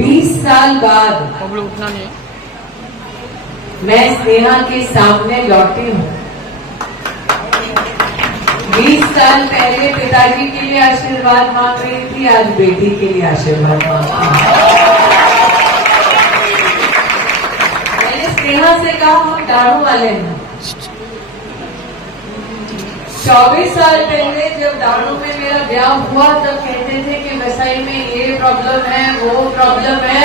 20 साल बाद मैं स्नेहा के सामने लौटी हूँ। 20 साल पहले पिताजी के लिए आशीर्वाद मांग रही थी, आज बेटी के लिए आशीर्वाद मांग रही हूँ। मैंने स्नेहा से कहा हम दारू वाले हैं। 24 साल पहले जब दारू में मेरा ब्याह हुआ तब कहते थे कि वसई में ये प्रॉब्लम है, वो प्रॉब्लम है।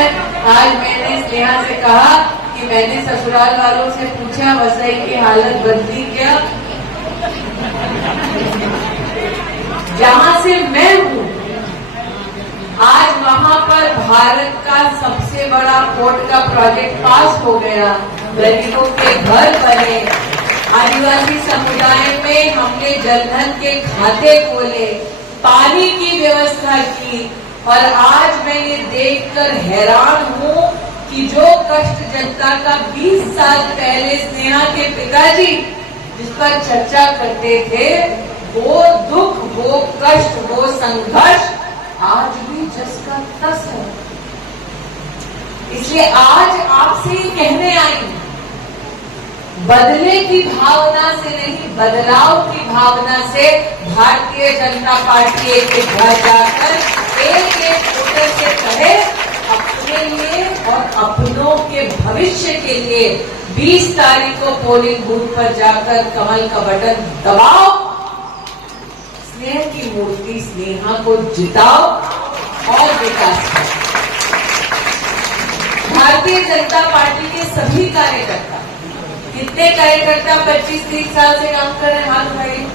आज मैंने स्नेहा से कहा कि मैंने ससुराल वालों से पूछा वसई की हालत बदली क्या? जहां से मैं हूं आज वहां पर भारत का सबसे बड़ा पोर्ट का प्रोजेक्ट पास हो गया, गरीबों के घर बने, आदिवासी समुदाय में हमने जनधन के खाते खोले, पानी की व्यवस्था की। और आज मैं ये देखकर हैरान हूं कि जो कष्ट जनता का 20 साल पहले स्नेहा के पिताजी जिस पर चर्चा करते थे, वो दुख, वो कष्ट, वो संघर्ष आज भी जस का तस है। इसलिए आज आपसे ही कहने आई, बदले की भावना से नहीं, बदलाव की भावना से भारतीय जनता पार्टी एक घर जाकर एक वोटर से कहे अपने लिए और अपनों के भविष्य के लिए 20 तारीख को पोलिंग बूथ पर जाकर कमल का बटन दबाओ, स्नेह की मूर्ति स्नेहा को जिताओ और विकास करो। भारतीय जनता पार्टी के सभी कार्यकर्ता, कितने कार्यकर्ता 25-30 साल से काम कर रहे हैं? हाथ उठाइए।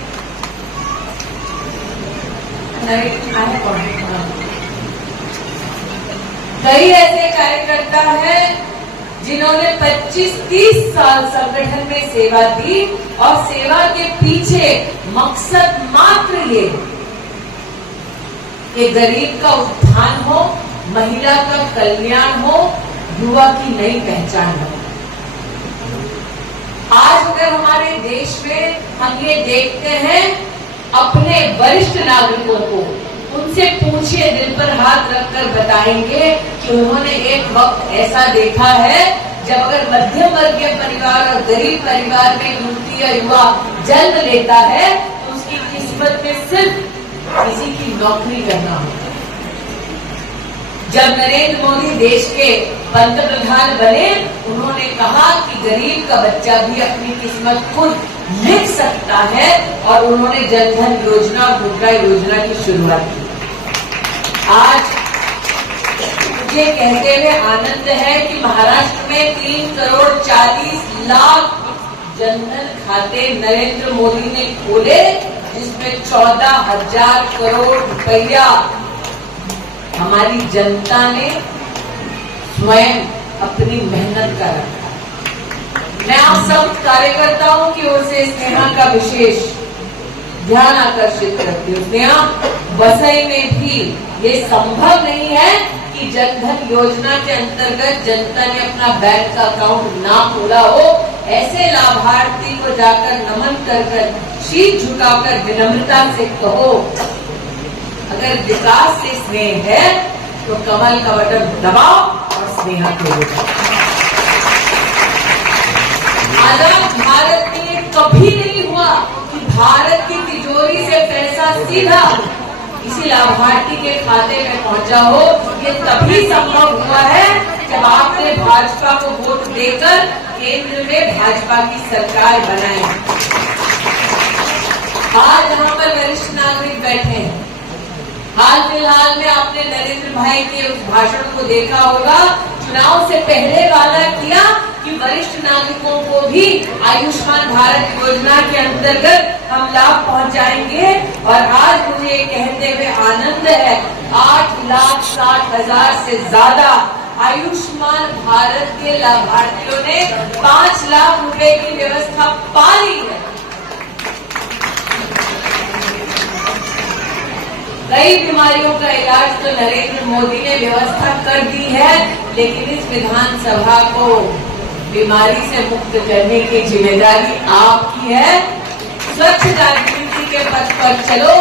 कई ऐसे कार्यकर्ता हैं जिन्होंने 25-30 साल संगठन में सेवा दी और सेवा के पीछे मकसद मात्र ये कि गरीब का उत्थान हो, महिला का कल्याण हो, युवा की नई पहचान हो। आज अगर हमारे देश में हम ये देखते हैं, अपने वरिष्ठ नागरिकों को उनसे पूछिए, दिल पर हाथ रखकर बताएंगे कि उन्होंने एक वक्त ऐसा देखा है जब अगर मध्यम वर्गीय परिवार और गरीब परिवार में युवती या युवा जन्म लेता है तो उसकी किस्मत में सिर्फ किसी की नौकरी करना हो। जब नरेंद्र मोदी देश के पंतप्रधान बने, उन्होंने कहा कि गरीब का बच्चा भी अपनी किस्मत खुद लिख सकता है और उन्होंने जनधन योजना, मुद्रा योजना की शुरुआत की। आज मुझे कहते हुए आनंद है कि महाराष्ट्र में 3 करोड़ 40 लाख जनधन खाते नरेंद्र मोदी ने खोले, जिसमें 14,000 करोड़ रुपया हमारी जनता ने स्वयं अपनी मेहनत का रखा। मैं आप सब कार्यकर्ताओं की ओर से स्नेहा का विशेष ध्यान आकर्षित करती हूँ। स्नेहा, वसई में भी ये संभव नहीं है कि जनधन योजना के अंतर्गत जनता ने अपना बैंक का अकाउंट ना खोला हो। ऐसे लाभार्थी को जाकर नमन कर शीश झुकाकर विनम्रता से कहो, अगर विकास से स्नेह है तो कमल का बटन दबाओ और स्नेहा को जिताओ। आजाद भारत में कभी नहीं हुआ कि भारत की तिजोरी से पैसा सीधा किसी लाभार्थी के खाते में पहुंचा हो। ये तभी संभव हुआ है जब आपने भाजपा को वोट देकर केंद्र में भाजपा की सरकार बनाई। आज यहाँ पर वरिष्ठ नागरिक बैठे हैं। हाल फिलहाल में आपने नरेंद्र भाई के उस भाषण को देखा होगा। चुनाव से पहले वादा किया कि वरिष्ठ नागरिकों को भी आयुष्मान भारत योजना के अंतर्गत हम लाभ पहुंचाएंगे। और आज मुझे कहते हुए आनंद है, 8,60,000 से ज्यादा आयुष्मान भारत के लाभार्थियों ने 5 लाख रुपए की व्यवस्था पा ली है। कई बीमारियों का इलाज तो नरेंद्र मोदी ने व्यवस्था कर दी है, लेकिन इस विधानसभा को बीमारी से मुक्त करने की जिम्मेदारी आपकी है। स्वच्छ राजनीति के पथ पर चलो।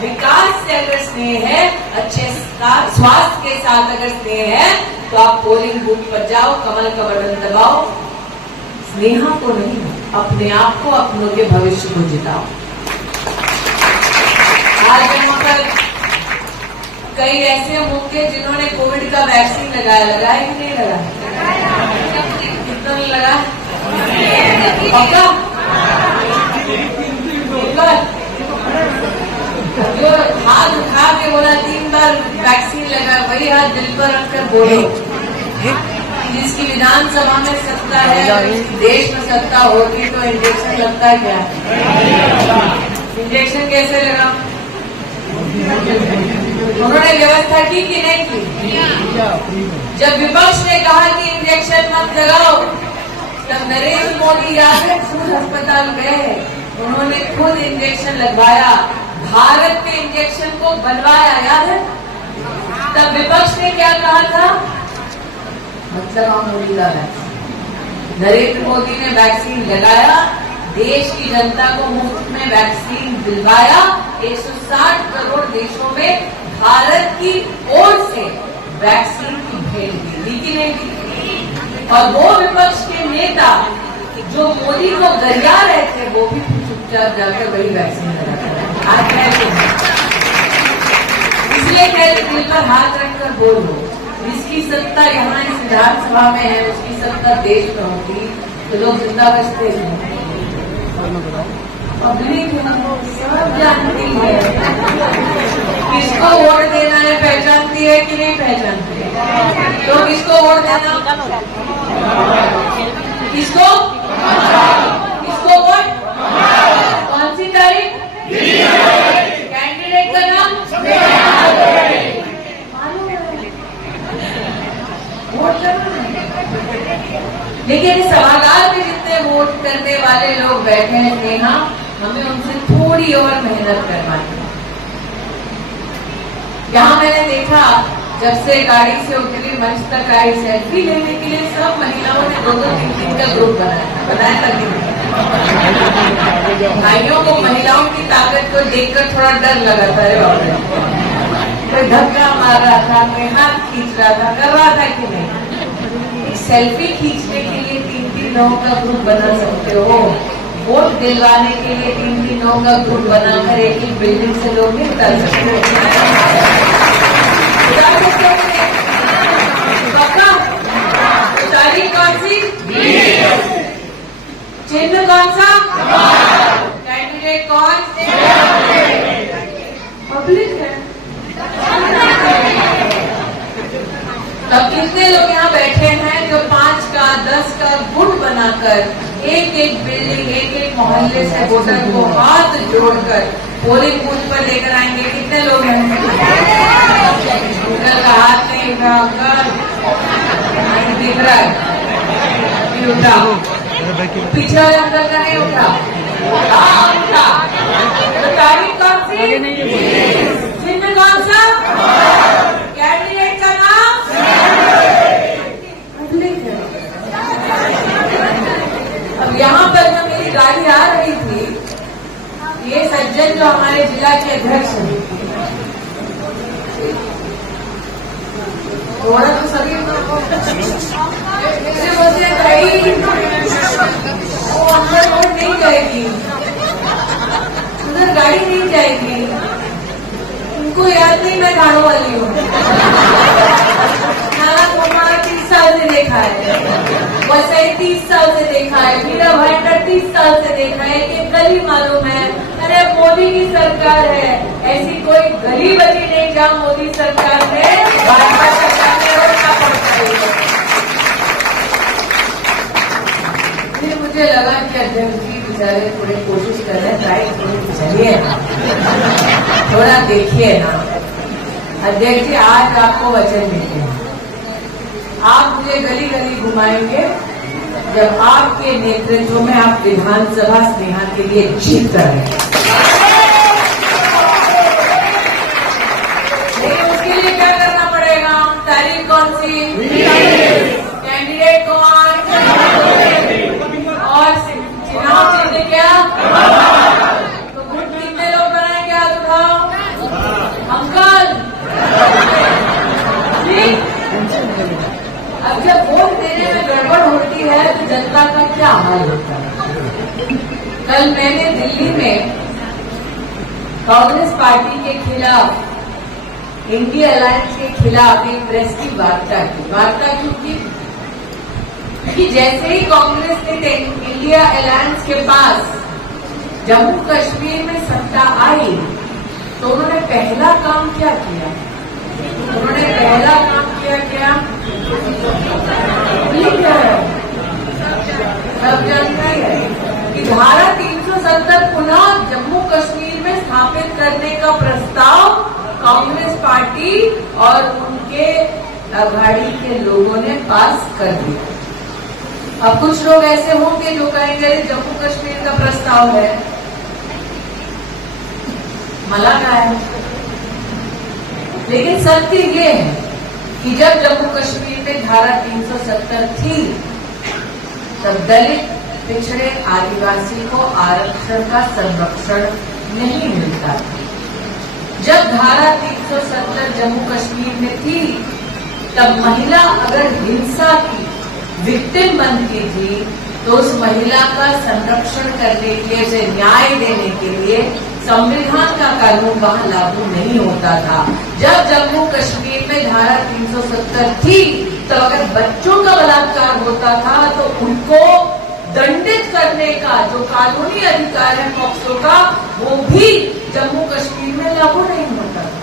विकास से अगर स्नेह है, अच्छे स्वास्थ्य के साथ अगर स्नेह है, तो आप पोलिंग बूथ पर जाओ, कमल का बटन दबाओ, स्नेहा को नहीं, अपने आप को, अपनों के भविष्य को जिताओ। आज यहाँ पर कई ऐसे होंगे जिन्होंने कोविड का वैक्सीन लगाया कि नहीं लगाया? कितना लगा? पक्का? जो हाथ उठा के बोला 3 बार वैक्सीन लगा, वही हाथ दिल पर रखकर बोलो। जिसकी विधानसभा में सत्ता है, देश में सत्ता होती तो इंजेक्शन लगता है क्या? इंजेक्शन कैसे लगा? उन्होंने व्यवस्था की कि नहीं की? जब विपक्ष ने कहा कि इंजेक्शन मत लगाओ, तब नरेंद्र मोदी याद है खुद अस्पताल गए, उन्होंने खुद इंजेक्शन लगवाया, भारत में इंजेक्शन को बनवाया, याद है? तब विपक्ष ने क्या कहा था? मतलब हम मोदी का वैक्सीन। नरेंद्र मोदी ने वैक्सीन लगाया, देश की जनता को मुफ्त में वैक्सीन दिलवाया, 160 करोड़ देशों में भारत की ओर से वैक्सीन की भेंट दी कि नहीं दी? और वो विपक्ष के नेता जो मोदी को गरिया रहे थे, वो भी चुपचाप जाकर वही वैक्सीन लगाते हैं। आज कैसे? इसलिए कहते दिल पर हाथ रखकर बोलो, जिसकी सत्ता यहाँ इस विधानसभा में है, उसकी सत्ता देश में होती तो लोग जिंदा बचते हैं। पब्लिक सब जानती है किसको वोट देना है, पहचानती है कि नहीं पहचानती है? तो किसको वोट देना? किसको किसको वोट? कौन सी तारीख? कैंडिडेट का नाम मालूम है, वोट करना है। लेकिन इस सभागार में जितने वोट करने वाले लोग बैठे हैं नेहा, हमें उनसे थोड़ी और मेहनत करवानी है। यहाँ मैंने देखा जब से गाड़ी से उतरी मंच तक आई, सेल्फी लेने के लिए सब महिलाओं ने 2-3 का ग्रुप बनाया था कि भाइयों को महिलाओं की ताकत को देखकर थोड़ा डर लगा था। कोई धक्का मार रहा था, कोई हाथ खींच रहा था, कर रहा था कि नहीं? सेल्फी खींचने के लिए 3-3 लोगों का ग्रुप बना सकते हो, वोट दिलवाने के लिए 3-3 लोगों का ग्रुप बनाकर एक बिल्डिंग से लोग नहीं उतर सकते। पक्का? तारीख कौन सी? चिन्ह कौन सा? कैंडिडेट कौन? पब्लिक है। तब कितने लोग यहाँ बैठे हैं जो 5 का 10 का गुट बनाकर एक बिल्डिंग, एक मोहल्ले से वोटर को हाथ जोड़कर पोलिंग बूथ पर लेकर आएंगे? कितने लोग हैं? अंकल का हाथ नहीं उठा, अंकल दिख रहा है, नहीं उठा। पीछे वाले अंकल का नहीं उठा, उठा। तो तारीख कौन सी? चिन्ह कौन सा? कैंडिडेट का नाम? अब यहाँ पर जब मेरी गाड़ी आ रही थी, ये सज्जन जो हमारे जिला के अध्यक्ष हैं, थोड़ा तो सभी बोलते भाई वो अंदर वोट नहीं जाएगी, उधर गाड़ी नहीं जाएगी, उनको याद नहीं मैं गाड़ों वाली हूँ। नाना को हमारा 30 साल से देखा है, वैसे 30 साल से देखा है, मीरा भांडर 30 साल से देखा है, कि गली मालूम है। अरे मोदी की सरकार है, ऐसी कोई गली बची नहीं जहाँ मोदी सरकार ने भाजपा सरकार ने रोकना पड़ता है। फिर मुझे लगा कि अध्यक्ष जी बेचारे थोड़ी कोशिश कर रहे हैं, ट्राई थोड़ी चलिए ना, थोड़ा देखिए ना। अध्यक्ष जी आज आपको वचन देते हैं, आप मुझे गली गली घुमाएंगे जब आपके नेतृत्व में आप विधानसभा स्नेहा के लिए जीत कर रहे हैं। लेकिन उसके लिए क्या करना पड़ेगा? तारीख कौन सी? कैंडिडेट कौन? और चुनाव चिन्ह क्या? तो गुट कितने लोग बनाएंगे? हाथ उठाओ। अंकल जी जनता का क्या हाल होता है। कल मैंने दिल्ली में कांग्रेस पार्टी के खिलाफ, इंडिया अलायंस के खिलाफ एक प्रेस की वार्ता की। वार्ता क्यों की? कि जैसे ही कांग्रेस ने इंडिया अलायंस के पास जम्मू कश्मीर में सत्ता आई तो उन्होंने पहला काम क्या किया? उन्होंने पहला काम क्या किया? सब जानते हैं कि धारा 370 पुनः जम्मू कश्मीर में स्थापित करने का प्रस्ताव कांग्रेस पार्टी और उनके अघाड़ी के लोगों ने पास कर दिया। अब कुछ लोग ऐसे होंगे जो कहेंगे जम्मू कश्मीर का प्रस्ताव है, मला का है। लेकिन सत्य ये है कि जब जम्मू कश्मीर में धारा 370 थी तब दलित, पिछड़े, आदिवासी को आरक्षण का संरक्षण नहीं मिलता था। जब धारा 370 जम्मू कश्मीर में थी तब महिला अगर हिंसा की विक्टिम बनती थी तो उस महिला का संरक्षण करने के लिए, उसे न्याय देने के लिए संविधान का कानून वहां लागू नहीं होता था। जब जम्मू कश्मीर में धारा 370 थी तो अगर बच्चों का बलात्कार होता था तो उनको दंडित करने का जो कानूनी अधिकार है पॉक्सो का, वो भी जम्मू कश्मीर में लागू नहीं होता था।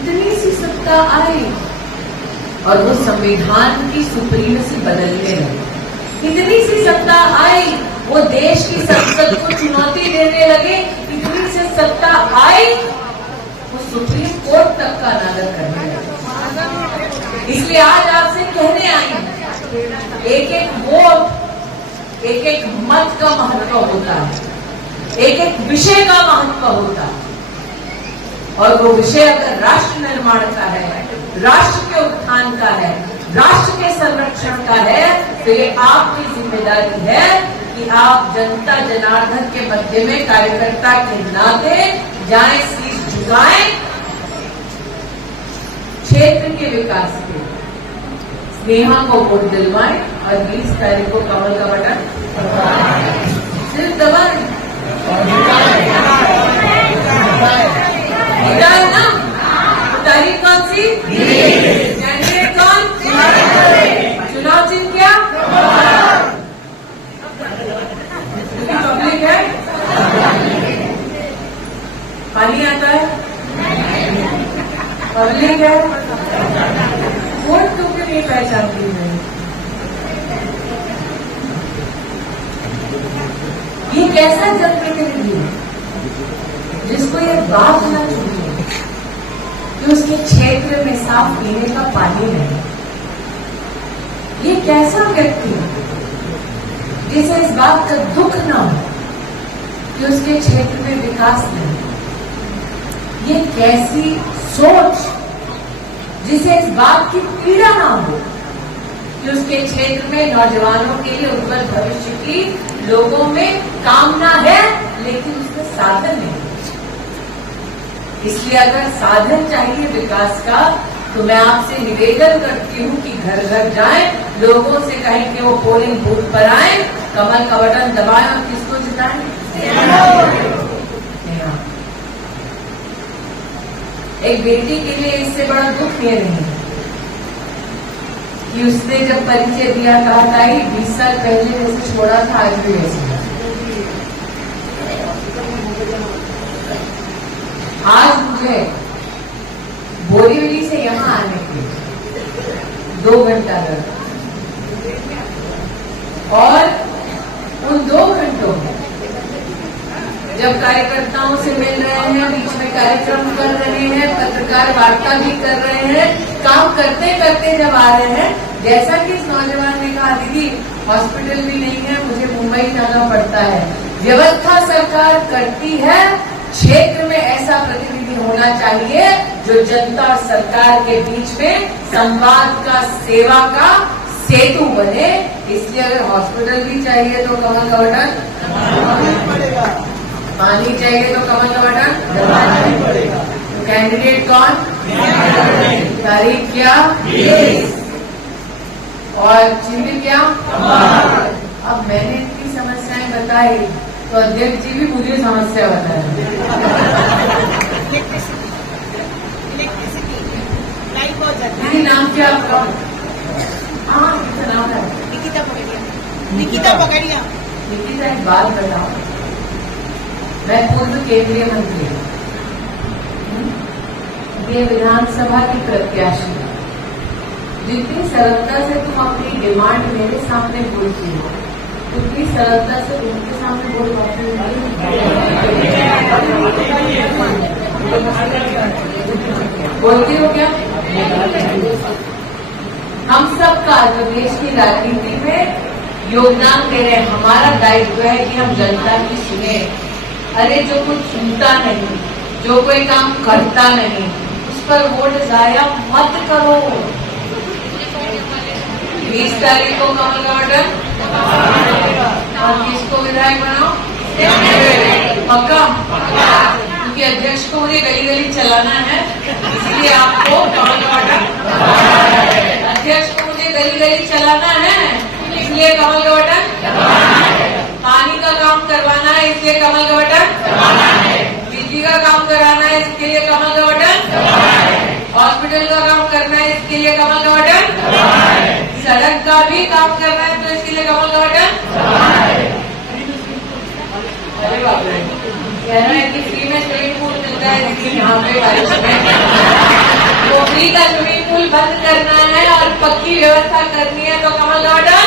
इतनी सी सत्ता आई और वो संविधान की सुप्रीमेसी बदलने लगी। इतनी सी सत्ता आई, वो देश की संसद को चुनौती देने लगे। इतनी सी सत्ता आई, वो सुप्रीम कोर्ट तक का अनादर करने लगे। इसलिए आज आपसे कहने आई हूं, एक एक वोट, एक एक मत का महत्व होता है, एक एक विषय का महत्व होता है। और वो विषय अगर राष्ट्र निर्माण का है, राष्ट्र के उत्थान का है, राष्ट्र के संरक्षण का है, तो ये आपकी जिम्मेदारी है कि आप जनता जनार्दन के मध्य में कार्यकर्ता के नाते जाएं, शीश झुकाएं, क्षेत्र के विकास के स्नेहा को वोट दिलवाएं और 20 तारीख को कमल का बटन सिर्फ दबाएं। ना तारीख कौन सी? कैंडिडेट कौन? चुनाव चिन्ह क्या? पब्लिक है, पानी आता है, पब्लिक है, वोट तो क्यों नहीं पहचानती है? ये कैसा जनप्रतिनिधि जिसको ये बात न छूटे कि उसके क्षेत्र में साफ पीने का पानी नहीं? ये कैसा व्यक्ति जिसे इस बात का दुख न हो कि उसके क्षेत्र में विकास नहीं? ये कैसी सोच जिसे इस बात की पीड़ा ना हो कि उसके क्षेत्र में नौजवानों के लिए उज्जवल भविष्य की लोगों में कामना है लेकिन उसके साधन नहीं। इसलिए अगर साधन चाहिए विकास का तो मैं आपसे निवेदन करती हूँ कि घर घर जाएं, लोगों से कहें कि वो पोलिंग बूथ पर आए, कमल का बटन दबाएं और किसको जिताएं? एक बेटी के लिए इससे बड़ा दुख ये नहीं कि उसने जब परिचय दिया कहा था 20 साल पहले जैसे छोड़ा था आज भी वैसे। आज मुझे बोरीवली से यहाँ आने के 2 घंटा लगा और उन 2 घंटों में जब कार्यकर्ताओं से मिल रहे हैं, बीच में कार्यक्रम कर रहे हैं, पत्रकार वार्ता भी कर रहे हैं, काम करते करते जब आ रहे हैं, जैसा कि इस नौजवान ने कहा, दीदी हॉस्पिटल भी नहीं है, मुझे मुंबई जाना पड़ता है। व्यवस्था सरकार करती है, क्षेत्र में ऐसा प्रतिनिधि होना चाहिए जो जनता और सरकार के बीच में संवाद का, सेवा का सेतु बने। इसलिए अगर हॉस्पिटल भी चाहिए तो कमल का बटन पड़ेगा, पानी चाहिए तो कमल का बटन पड़ेगा। कैंडिडेट कौन? तारीख क्या? और चिन्ह क्या? अब मैंने इतनी समस्याएं बताई तो अध्यक्ष जी भी मुझे समस्या बताए। दीदी नाम क्या आपका? हाँ नाम है निकिता पकड़िया। निकिता पकड़िया। निकिता, एक बात बताओ, मैं पूर्व केंद्रीय मंत्री हूँ, ये विधानसभा की प्रत्याशी, जितनी सरलता से तुम अपनी डिमांड मेरे सामने बोलती हो उतनी सरलता से उनके सामने बोल पाते बोलती हो क्या? हम सबका जो देश की राजनीति में योगदान दे रहे हैं, हमारा दायित्व है कि हम जनता की सुने। अरे जो कुछ सुनता नहीं, जो कोई काम करता नहीं, उस पर वोट जाया मत करो। 20 तारीख को कमल का बटन और किसको विधायक बनाओ? पक्का? क्योंकि अध्यक्ष को मुझे गली गली चलाना है, इसलिए आपको कमल का बटन। अध्यक्ष को मुझे गली गली चलाना है, इसलिए कमल का बटन। पानी का काम करवाना है, इसलिए कमल का बटन। बिजली का काम कराना है, इसके लिए कमल का बटन। हॉस्पिटल का काम करना है, इसके लिए कमल का बटन। सड़क का भी काम करना है तो इसके लिए कमल का बटन। अरे बाप रे, कह रहा है कि फ्री में स्विमिंग पूल मिलता है दीदी यहाँ पे बारिश में, तो फ्री का स्विमिंग पूल बंद करना है और पक्की व्यवस्था करनी है तो कमल का बटन।